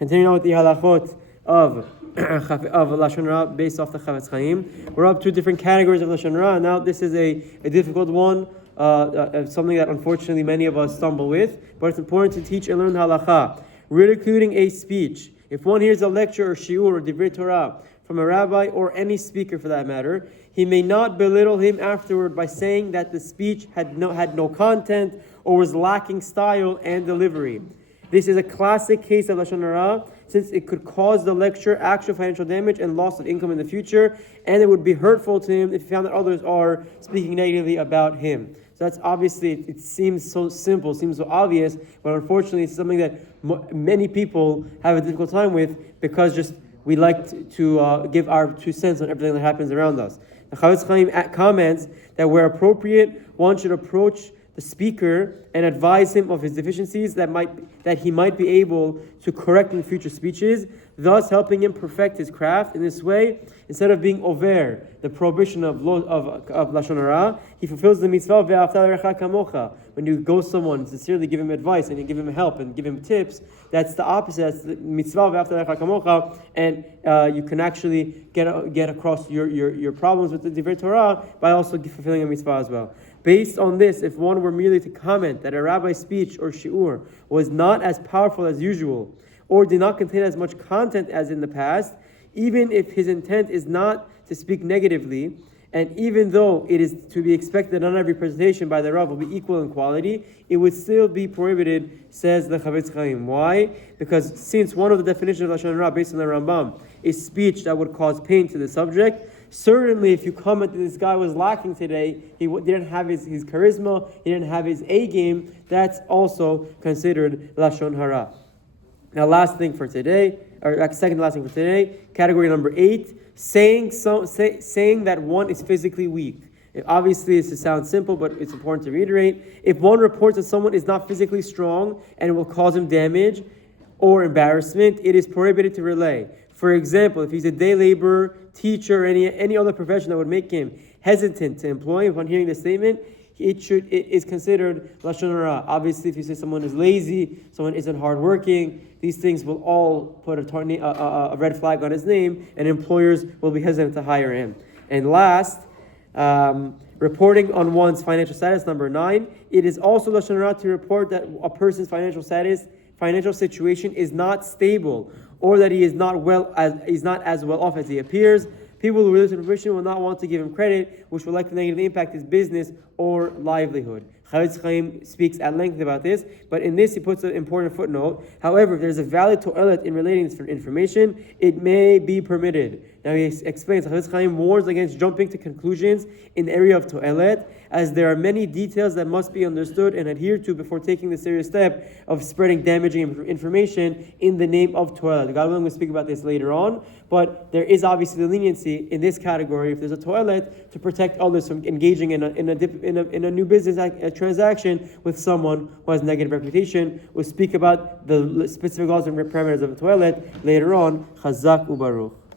Continuing on with the halachot of Lashon Hara based off the Chafetz Chaim. We're up to different categories of Lashon Hara. Now this is a difficult one, something that unfortunately many of us stumble with, but it's important to teach and learn halacha. Ridiculing a speech. If one hears a lecture or shiur or divrei Torah from a rabbi or any speaker for that matter, he may not belittle him afterward by saying that the speech had no content or was lacking style and delivery. This is a classic case of Lashon Hara, since it could cause the lecturer actual financial damage and loss of income in the future, and it would be hurtful to him if he found that others are speaking negatively about him. So that's obviously, it seems so simple, seems so obvious, but unfortunately it's something that many people have a difficult time with because just we like to give our 2 cents on everything that happens around us. The Chafetz Chaim comments that where appropriate, one should approach the speaker and advise him of his deficiencies that he might be able to correct in future speeches, thus helping him perfect his craft. In this way, instead of being over the prohibition of Lashon Hara, he fulfills the mitzvah ve'ahavta l'recha kamocha. When you go to someone, sincerely give him advice and you give him help and give him tips, that's the opposite. That's the mitzvah ve'ahavta l'recha kamocha, and you can actually get across your problems with the divrei Torah by also fulfilling a mitzvah as well. Based on this, if one were merely to comment that a rabbi's speech or shiur was not as powerful as usual, or did not contain as much content as in the past, even if his intent is not to speak negatively, and even though it is to be expected that not every presentation by the Rav will be equal in quality, it would still be prohibited, says the Chafetz Chaim. Why? Because since one of the definitions of Lashon Hara based on the Rambam is speech that would cause pain to the subject, certainly if you comment that this guy was lacking today, he didn't have his charisma, he didn't have his A game, that's also considered Lashon Hara. Now last thing for today, or second to last thing for today, category number 8, saying that one is physically weak. Obviously, this sounds simple, but it's important to reiterate. If one reports that someone is not physically strong and it will cause him damage or embarrassment, it is prohibited to relay. For example, if he's a day laborer, teacher, or any other profession that would make him hesitant to employ him upon hearing the statement, it is considered Lashon Hara. Obviously, if you say someone is lazy, someone isn't hardworking, these things will all put a red flag on his name, and employers will be hesitant to hire him. And last, reporting on one's financial status, number 9. It is also Lashon Hara to report that a person's financial situation is not stable, or that he is not as well off as he appears. People who relate to profession will not want to give him credit, which will likely negatively impact his business or livelihood. Chafetz Chaim speaks at length about this, but in this he puts an important footnote. However, if there is a valid to'elet in relating this information, it may be permitted. Now he explains, Chafetz Chaim warns against jumping to conclusions in the area of to'elet, as there are many details that must be understood and adhered to before taking the serious step of spreading damaging information in the name of to'elet. God willing, we'll speak about this later on, but there is obviously the leniency in this category, if there's a to'elet, to protect others from engaging in a new business transaction with someone who has negative reputation. We'll speak about the specific laws and parameters of a to'elet later on. Chazak ubaruch.